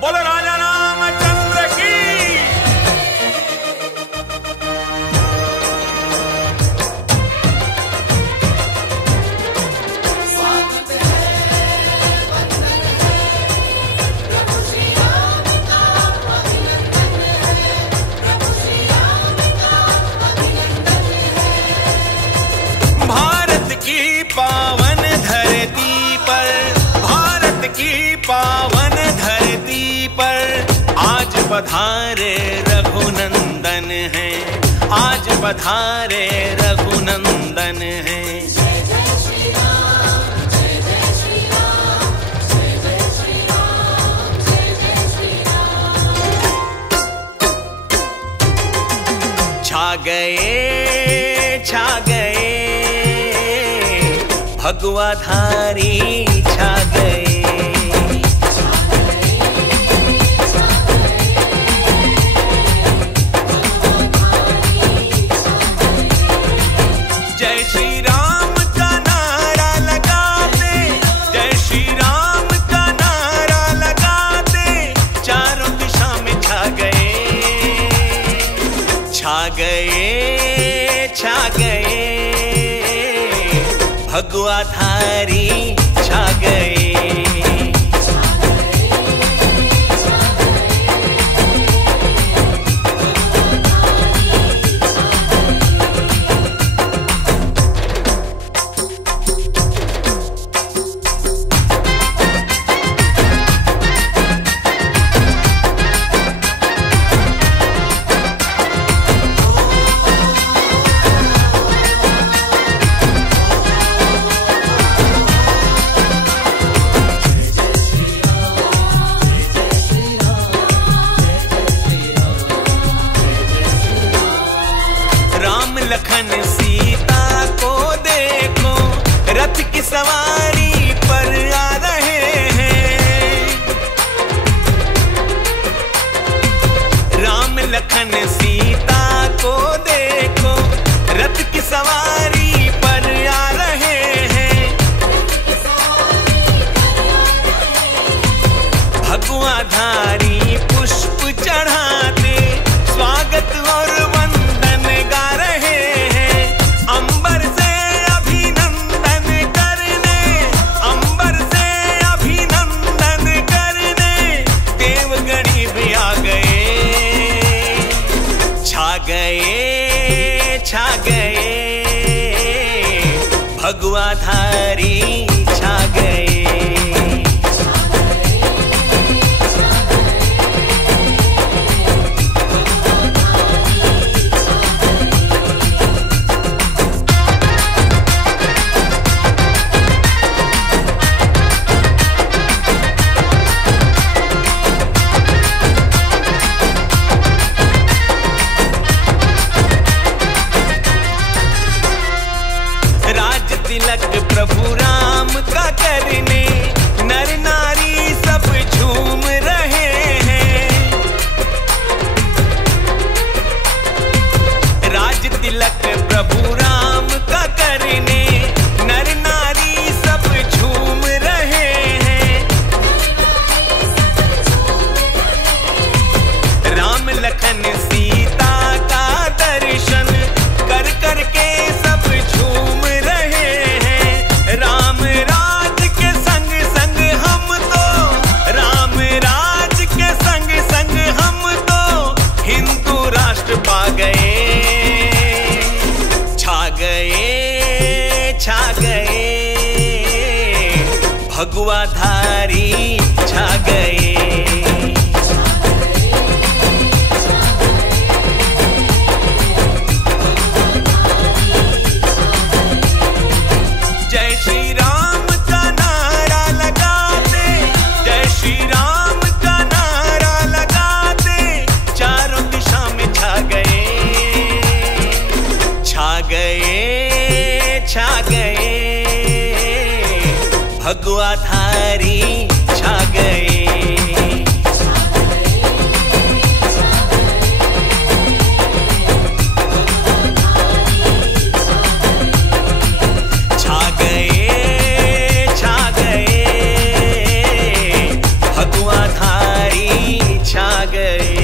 बोलो राजा रामचंद्र की। भारत की पावन धरती पर, भारत की पावन धरती पर आज पधारे रघुनंदन हैं, आज पधारे रघुनंदन हैं। जय जय श्री राम, जय जय श्री राम, जय जय श्री राम, जय जय श्री राम। छा गए भगवाधारी छा गए। जय श्री राम का नारा लगाते, जय श्री राम का नारा लगाते चारों दिशा में छा गए, छा गए, छा गए भगवाधारी छा गए। लखन सीता को देखो रथ की सवारी पर आ रहे हैं। राम लखन सीता को देखो रथ की सवारी पर आ रहे हैं। भगवाधारी पुष्प चढ़ाते स्वागत और वंदन गा रहे हैं। अंबर से अभिनंदन करने, अंबर से अभिनंदन करने देवगणी भी आ गए। छा गए, छा गए भगवाधारी छा गए। तिलक प्रभु राम का करने नर नारी सब झूम रहे हैं। राज तिलक प्रभु राम का करने नर नारी सब झूम रहे हैं। राम लखन सीता का दर्शन कर कर के सब झूम रहे हैं। राम राज के संग संग हम तो, राम राज के संग संग हम तो हिंदू राष्ट्र पा गए। छा गए, छा गए भगवाधारी छा गए। जय श्री राम का नारा लगाते, जय श्री राम का नारा लगाते चारों दिशा में छा गए, छा गए, छा गए भगवाधारी छा गए।